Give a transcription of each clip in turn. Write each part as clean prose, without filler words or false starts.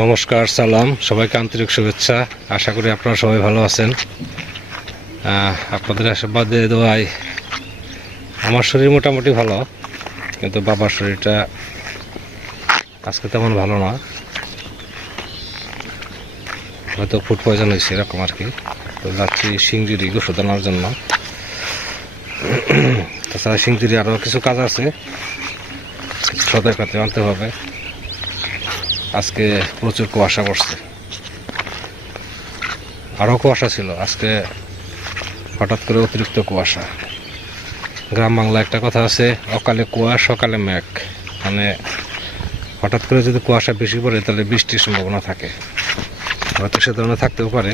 নমস্কার, সালাম, সবাইকে আন্তরিক শুভেচ্ছা। আশা করি আপনারা সবাই ভালো আছেন। আপনাদের আশীর্বাদে দোয়ায় আমার শরীর মোটামুটি ভালো, কিন্তু বাবার শরীরটা আজকে তেমন ভালো না। হয়তো ফুড পয়জন হয়েছে এরকম আর কি। তো যাচ্ছি সিংজুরি গোসল আনার জন্য। তাছাড়া সিংজুরি আরও কিছু কাজ আছে, সদাই পাতে আনতে হবে। আজকে প্রচুর কুয়াশা পড়ছে, আরও কুয়াশা ছিল। আজকে হঠাৎ করে অতিরিক্ত কুয়াশা। গ্রাম বাংলা একটা কথা আছে, অকালে কুয়া সকালে মেঘ। মানে হঠাৎ করে যদি কুয়াশা বেশি পড়ে তাহলে বৃষ্টির সম্ভাবনা থাকে, হয়তো সে ধরনের থাকতেও পারে।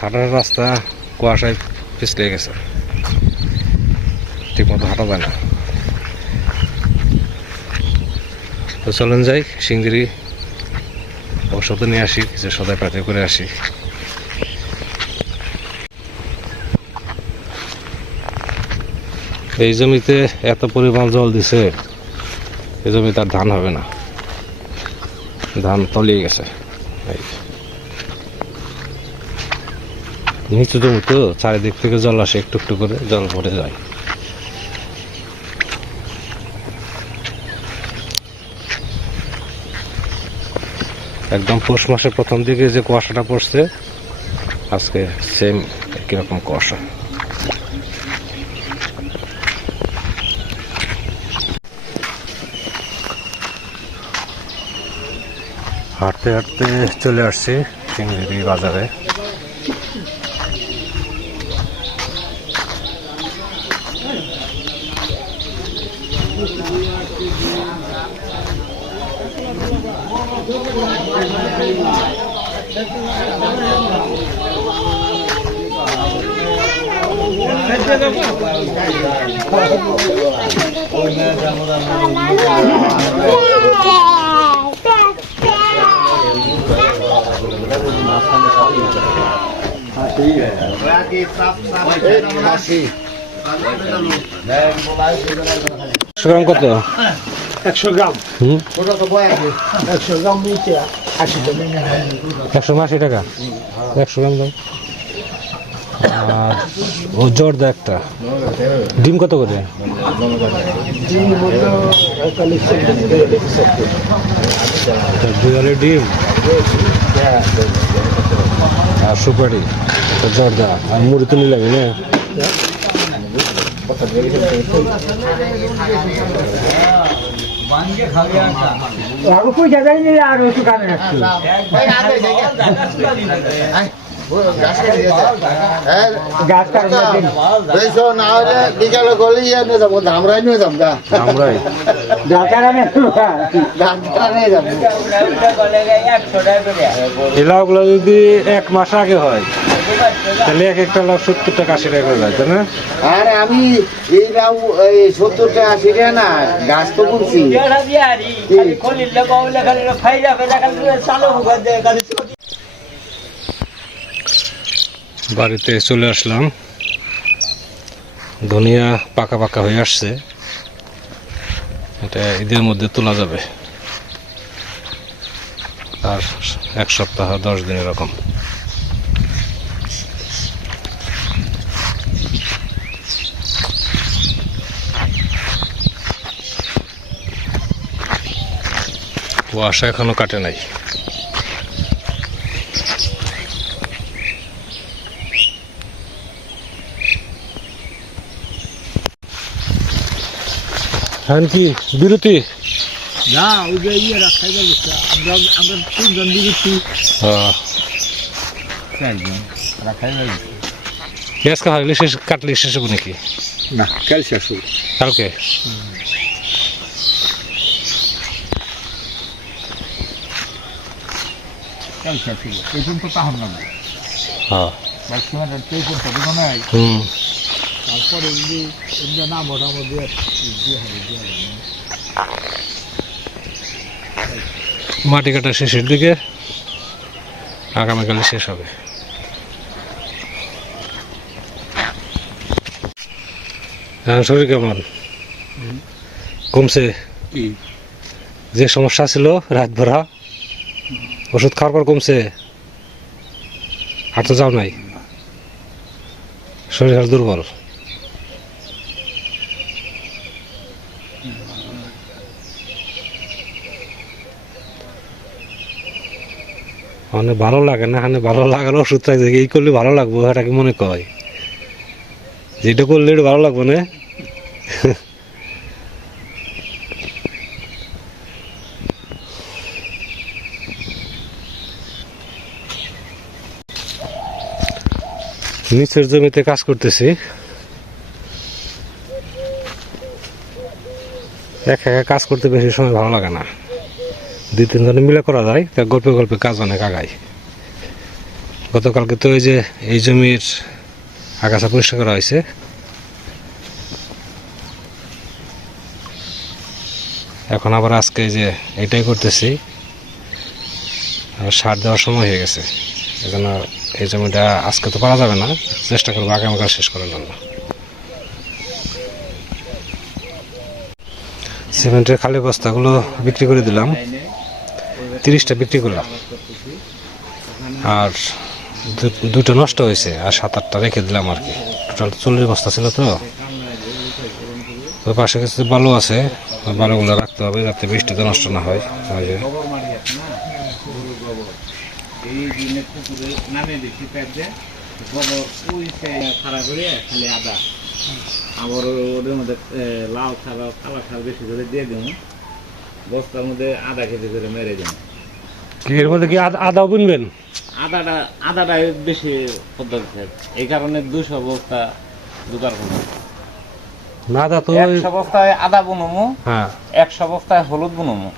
হাঁটার রাস্তা কুয়াশায় পিছলে গেছে, ঠিক মতো হাঁটা যায় না। তো চলেন যাই সিংগিরি ঔষধ নিয়ে আসি, কিছু সদাই পাতে করে আসি। এই জমিতে এত পরিমাণ জল দিছে, এই জমিতে আর ধান হবে না, ধান তলিয়ে গেছে। নিচু জমি তো, চারিদিক থেকে জল আসে, একটু একটু করে জল ভরে যায়। একদম পৌষ মাসের প্রথম দিকে যে কুয়াশাটা পড়ছে, আজকে সেম একই রকম কুয়াশা। হাঁটতে হাঁটতে চলে আসছি সিংড়ি বাজারে। গ্রাম কত? 100 গ্রাম। 100 গ্রাম নিচে 80 টাকা। 180 টাকা 100 গ্রাম দাম। আর ও জর্দা একটা। ডিম কত করে? দুয়ারে ডিম আর সুপারি, জর্দা আর মুড়ি তো নিয়ে লাগবে না। আরো কই জায়গায় নিয়ে আর একটু কামে রাখছি। গাছ কাটা না হলে বিকালে গলি নিয়ে যাবো, ধামরাই নিয়ে যাবো। আমরাই এলাকাগুলো যদি 1 মাস আগে হয় তাহলে এক একটা লাভ 70 টাকা 80 টাকা করে যায়, তাই না? আর আমি এই লাউ 70 টাকা 80 টাকা না, গাছ তো করছি। বাড়িতে চলে আসলাম। ধনিয়া পাকা পাকা হয়ে আসছে, এটা ঈদের মধ্যে তোলা যাবে। আর 1 সপ্তাহ 10 দিন এরকম। কুয়াশা এখনো কাটে নাই। কি বিরতি? না, ওই যে ইয়ে রাখাই গেল। আমরা 3 জন বিরতি, 4 জন রাখাই গেল। গ্যাস খাওয়া শেষ, কাটলে শেষ হবে নাকি? না, কাল শেষ হবে। কালকে কাল শেষ হবে। এই পর্যন্ত তাহলে না, ম্যাক্সিমাম এই পর্যন্ত দিব না। তারপরে যদি এমনি না মোটামুটি দিয়ে হবে। মাটি কাটা শেষের দিকে, আগামীকালে শেষ হবে। শরীর কেমন? কমছে? কি যে সমস্যা ছিল রাত ভরা ওষুধ খাওয়ার পর কমছে? আর তো যাও নাই? শরীর আর দুর্বল? মানে ভালো লাগে না, মানে ভালো লাগার ওষুধ থাকছে, এই করলে ভালো লাগবো, এটা কি মনে কয় যেটা করলে এটা ভালো লাগবে না? নিচের জমিতে কাজ করতেছি, একা একা কাজ করতে বেশি সময় ভালো লাগে না, 2-3 জনে মিলে করা যায়, তা গল্পে গল্পে কাজ অনেক আগায়। গতকালকে তো এই যে এই জমির আগাছা পরিষ্কার করা হয়েছে, এখন আবার আজকে এই যে এটাই করতেছি, আর সার দেওয়ার সময় হয়ে গেছে, এজন্য এই জমিটা আজকে তো পারা যাবে না, চেষ্টা করবো আগামীকাল শেষ করার জন্য। সিমেন্টের খালি বস্তাগুলো বিক্রি করে দিলাম, 30টা বিক্রি করলাম, আর দুটো নষ্ট হয়েছে, আর 7-8টা রেখে দিলাম আর কি, টোটাল 40 বস্তা ছিল। তো ওই পাশে কিছু বালু আছে, ওই বালুগুলো রাখতে হবে যাতে বৃষ্টিতে নষ্ট না হয়। ওই যে আবার ওদের মধ্যে লাউ খাবার কালা খাবার বেশি করে দিয়ে দেবো, বস্তার মধ্যে আধা কেজি করে মেরে দেবো। এর মধ্যে কি আদাও বুনবেন? আদাটা বেশি পদ্ধতি, এই কারণে 200 বস্তা জোগাড় করবো। না আদা তো 100 বস্তায় আদা বুনমু, হ্যাঁ 100 বস্তায় হলুদ বুনমু।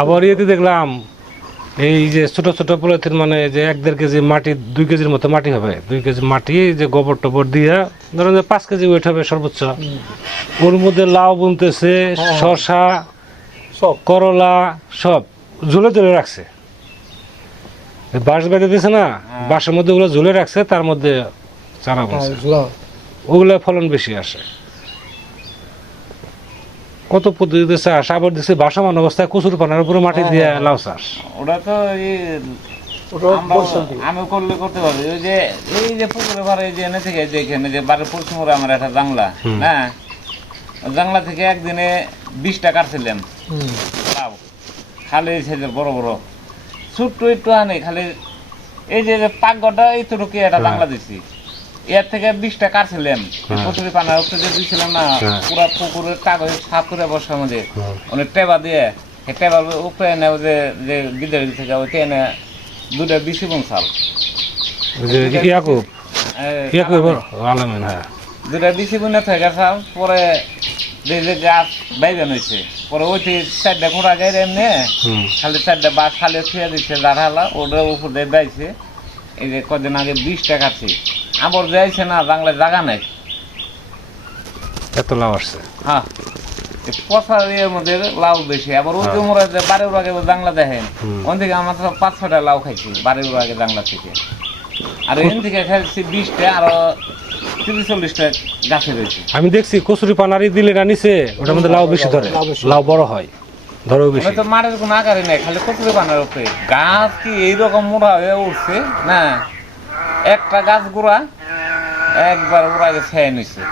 আবার ইয়েতে দেখলাম এই যে ছোট ছোট পলিথিন, মানে যে 1-1.5 কেজি মাটি, 2 কেজির মতো মাটি হবে, 2 কেজি মাটি যে গোবর টোবর দিয়ে ধরেন যে 5 কেজি ওয়েট হবে সর্বোচ্চ, ওর মধ্যে লাউ বুনতেছে, শসা, সব করলা সব ঝুলে ঝুলে রাখছে, বাঁশ বেঁধে দিয়েছে না, বাঁশের মধ্যে ওগুলো ঝুলে রাখছে, তার মধ্যে চারা বুনছে, ওগুলো ফলন বেশি আসে। কত পদ্ধতিতে চাষ, আবার দেখছি ভাসমান অবস্থায় কচুর পানার উপরে মাটি দিয়ে লাউ চাষ। ওটা তো আমি করলে করতে পারবি। ওই যে এই যে পুকুরে পাড়ে এই যে এনে থেকে যেখানে যে বাড়ির পশ্চিমে আমার একটা জাংলা, হ্যাঁ জাংলা থেকে একদিনে 20টা কাটছিলাম লাউ, খালি সাইজের বড় বড়, ছোট্ট একটু আনে খালি, এই যে পাকঘরটা এইটুকু একটা জাংলা দিচ্ছি, এর থেকে 20টা কাটছিলাম, কচুরি পানার উপরে যে দিয়েছিলাম না, পুরা পুকুরের কাগজ সাফ করে বসার মধ্যে অনেক টেবা দিয়ে, সেই টেবার উপরে এনে যে বিদ্যালয় থেকে ওইটা এনে 2টা 20 গুণ চাল, ইয়াকুব আলামিন, হ্যাঁ 2টা 20 গুণে থেকে চাল, পরে যে গাছ বাইবেন হয়েছে, পরে ওইটি 4টা খোঁড়া গায়ে এমনি খালি 4টা বাস খালি ছুঁয়ে দিচ্ছে, দাঁড়ালা ওটার উপর দিয়ে বাইছে। এই যে কদিন আগে 20টা কাটছি, আবার যাইছে না বাংলায় জায়গা নাই, এত লাউ আসছে। হ্যাঁ পচা ইয়ের মধ্যে লাউ বেশি। আবার ওই যে মোরা যে বাড়ির আগে জাংলা দেখেন, ওন থেকে আমার তো 5-6টা লাউ খাইছি বাড়ির আগে জাংলা থেকে, আর এখান থেকে খাইছি 20টা, আরো 30-40টা গাছে রয়েছে। আমি দেখছি কচুরি পানারি দিলে না নিচে, ওটার মধ্যে লাউ বেশি ধরে, লাউ বড় হয়, ধরো বেশি। তো মাঠের কোনো আকারই নাই, খালি কচুরি পানার উপরে গাছ কি এইরকম মোড়া হয়ে উঠছে না, একটা গাছ গোড়া একবার ওরা ছেয়ে নিচ্ছে।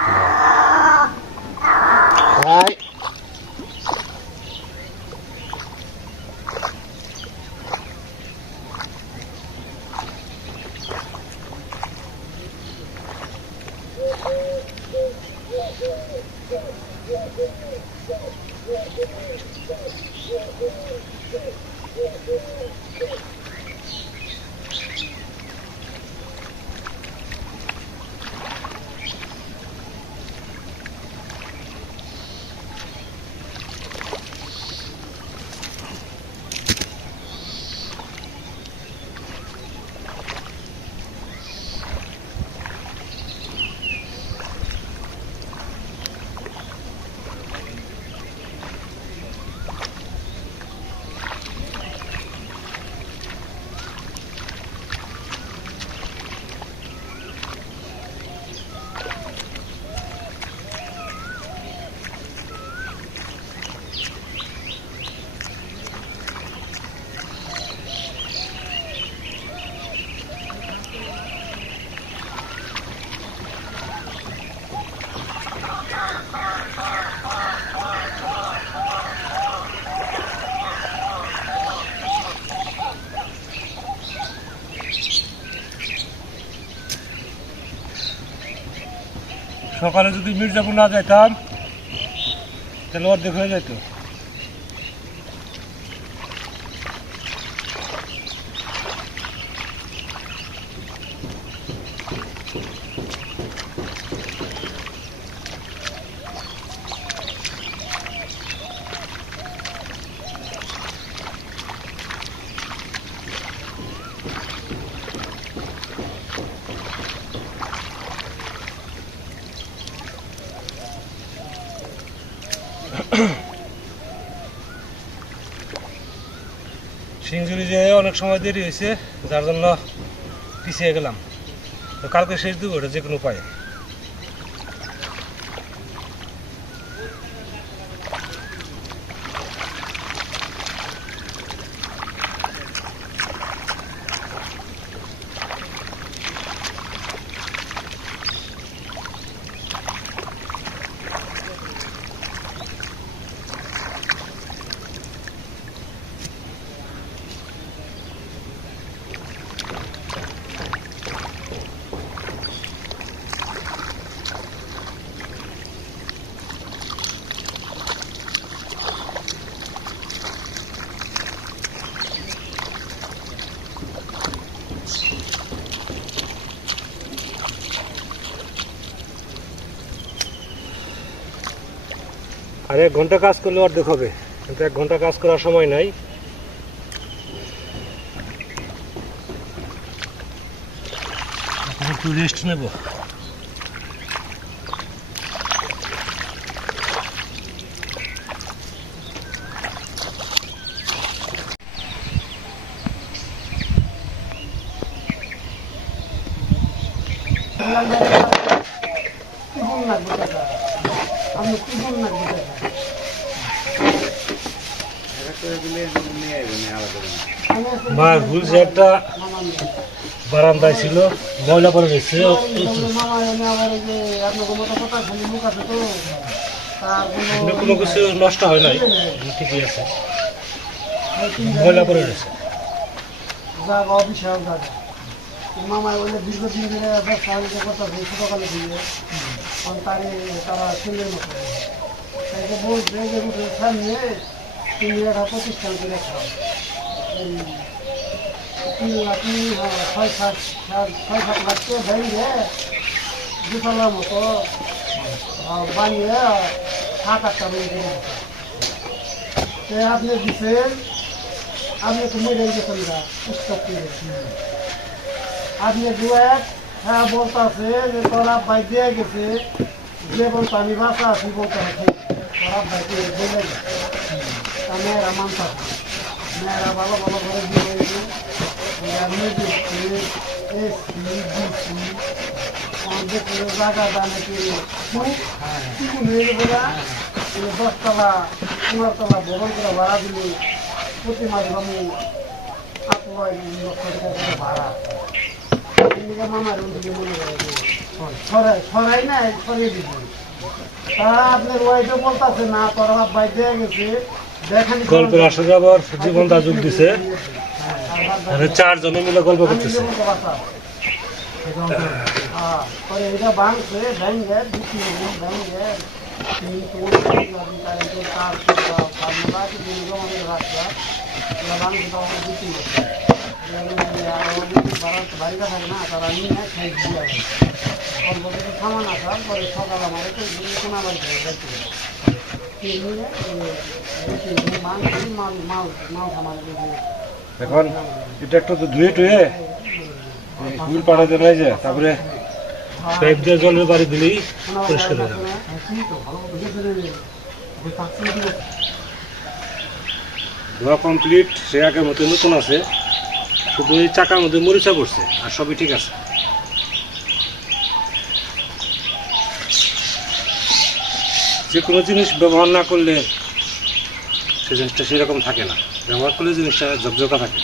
সকালে যদি মির্জাপুর না যেতাম তাহলে অর্ধেক হয়ে যেত। সিংজুরি যে অনেক সময় দেরি হয়েছে, যার জন্য পিছিয়ে গেলাম। তো কালকে শেষ দেবো ওটা যে কোনো উপায়ে। আর 1 ঘন্টা কাজ করলে অর্ধেক হবে, কিন্তু 1 ঘন্টা কাজ করার সময় নাই। একটু রেস্ট নেব। মা ঘুরছে একটা বারান্দায় ছিল, ময়লা পড়ে গেছে। কোনো কিছু নষ্ট হয় নাই, ঠিকই আছে, ময়লা পড়ে গেছে। মামা বলে দীর্ঘদিন ধরে ব্যবসা বাণিজ্য করতেছে ছোটকালে দিয়ে তারা ছেলের মতো তাইকে বলছে যে রুটের সামনে তুমি একটা প্রতিষ্ঠান করে খাও। আপনি 6-7 লাখকে ভেঙে 2 মতো বানিয়ে 7-8টা রুম করে সে আপনি দিচ্ছেন, আপনি তো মেরে গেছেন না পুস্তক করে। আপনি দুয়েক হ্যাঁ বলতেছে যে তোরা ভাই দিয়ে গেছে, যে বলতো আমি বাসা আছি বলতে আছে তোরা ভাই দিয়ে বলে গেছে। মেয়েরা মানতে আছে, মেয়েরা ভালো ভালো করে দিয়ে হয়েছে জায়গা দানে হয়ে বলা 10তলা 15তলা ভবন করে ভাড়া দিলে প্রতি মাসে আমি 8 লক্ষ টাকা ভাড়া মামার মনে করে সরাই না সরিয়ে দিব। তা আপনার ওয়াইফে বলতেছে না তোর বাপ ভাই দিয়ে গেছে দেখেন। গল্পের আসলে আবার জীবনটা যোগ দিছে, 4 জনে মিলে গল্প করতেছে। এটা ভাঙছে ভেঙে বিক্রি ভেঙে বাড়িটা থাকে না তারা নিয়ে খাই দিয়ে অল্প কিছু সামান আসার পরে সকাল আমার কোনা বাড়ি এখন এটা একটু ধুয়ে টুয়ে ফুল পাড়াতে নাই যে, তারপরে পাইপ দিয়ে জলের বাড়ি দিলেই পরিষ্কার হয়ে যাবে। ধোয়া কমপ্লিট, সে আগের মতো নতুন আছে, শুধু এই চাকার মধ্যে মরিচা পড়ছে, আর সবই ঠিক আছে। যে কোনো জিনিস ব্যবহার না করলে সে জিনিসটা সেরকম থাকে না, ব্যবহার করলে জিনিসটা ঝকঝকা থাকে।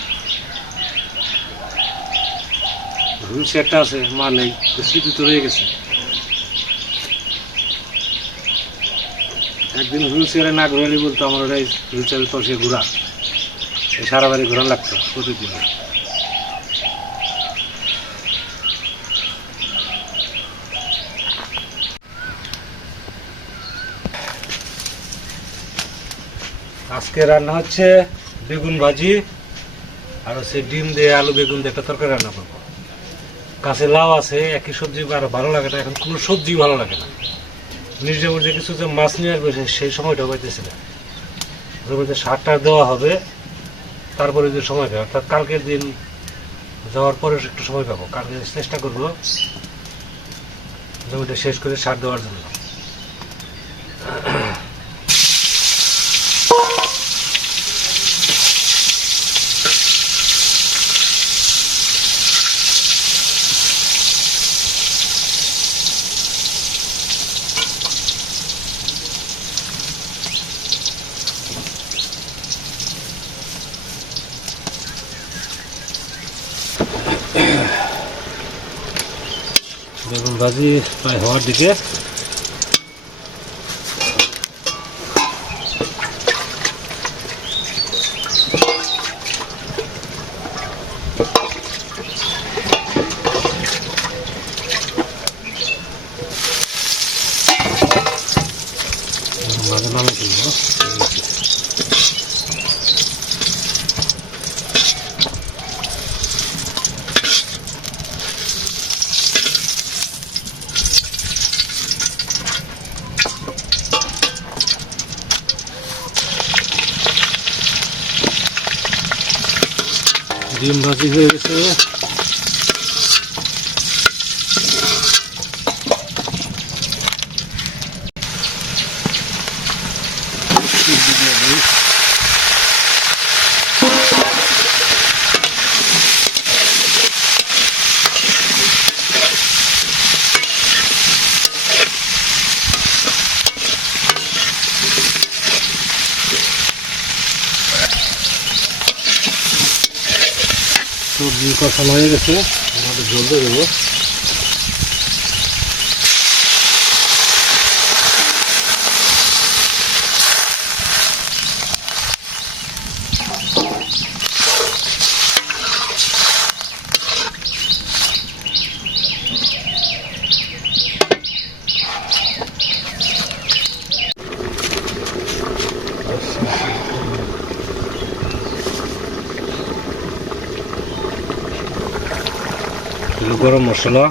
হুইল চেয়ারটা আছে, মা নেই, স্মৃতি তো রয়ে গেছে। একদিন হুইল চেয়ারে না ঘুরালি বলতো আমার ওটাই হুইল চেয়ারের তো সে ঘোরা, এই সারা বাড়ি ঘোরা লাগতো প্রতিদিন। আজকে রান্না হচ্ছে বেগুন ভাজি আর হচ্ছে ডিম দিয়ে আলু বেগুন দিয়ে একটা তরকারি রান্না করবো। কাছে লাউ আছে, একই সবজি আর ভালো লাগে না, এখন কোনো সবজি ভালো লাগে না। নিজের যে কিছু যে মাছ নিয়ে আসবে সেই সময়টা পাইতেছি না। জমিতে সারটা দেওয়া হবে, তারপরে যে সময় পাবে, অর্থাৎ কালকের দিন যাওয়ার পরে একটু সময় পাবো। কালকে চেষ্টা করবো জমিটা শেষ করে সার দেওয়ার জন্য। বেগুন ভাজি প্রায় হওয়ার দিকে। ভাজি নামে কিনবো। ডিম ভাজি হয়ে গেছে। সবজি কষানো হয়ে গেছে, আমাদের জল দিয়ে দেবো। গরম মশলা,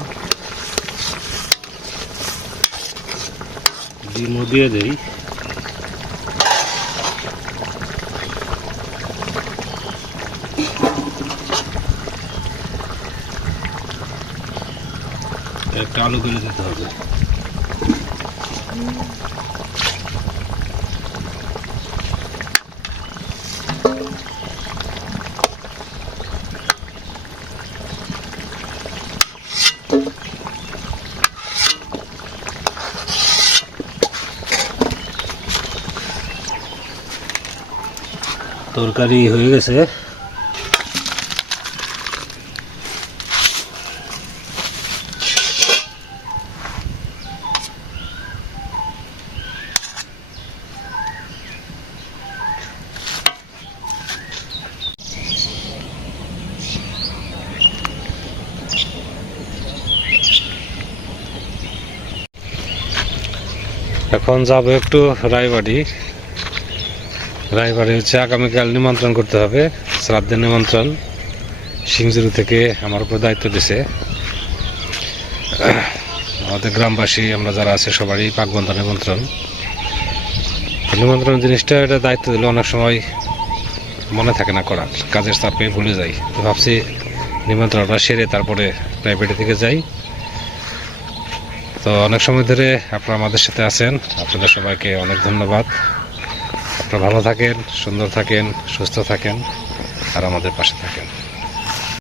ডিমও দিয়ে দেই। একটা আলু করে দিতে হবে। তরকারি হয়ে গেছে। এখন যাবো একটু রায়বাড়ি। রায়বাড়ি হচ্ছে আগামীকাল নিমন্ত্রণ করতে হবে, শ্রাদ্ধের নিমন্ত্রণ। সিংজুরু থেকে আমার উপর দায়িত্ব দিছে। আমাদের গ্রামবাসী আমরা যারা আছে সবারই পাকবন্ধা নিমন্ত্রণ। নিমন্ত্রণ জিনিসটা এটা দায়িত্ব দিলে অনেক সময় মনে থাকে না করার, কাজের চাপে ভুলে যাই। তো ভাবছি নিমন্ত্রণটা সেরে তারপরে প্রাইভেটের দিকে যাই। তো অনেক সময় ধরে আপনারা আমাদের সাথে আছেন, আপনাদের সবাইকে অনেক ধন্যবাদ। আপনারা ভালো থাকেন, সুন্দর থাকেন, সুস্থ থাকেন আর আমাদের পাশে থাকেন।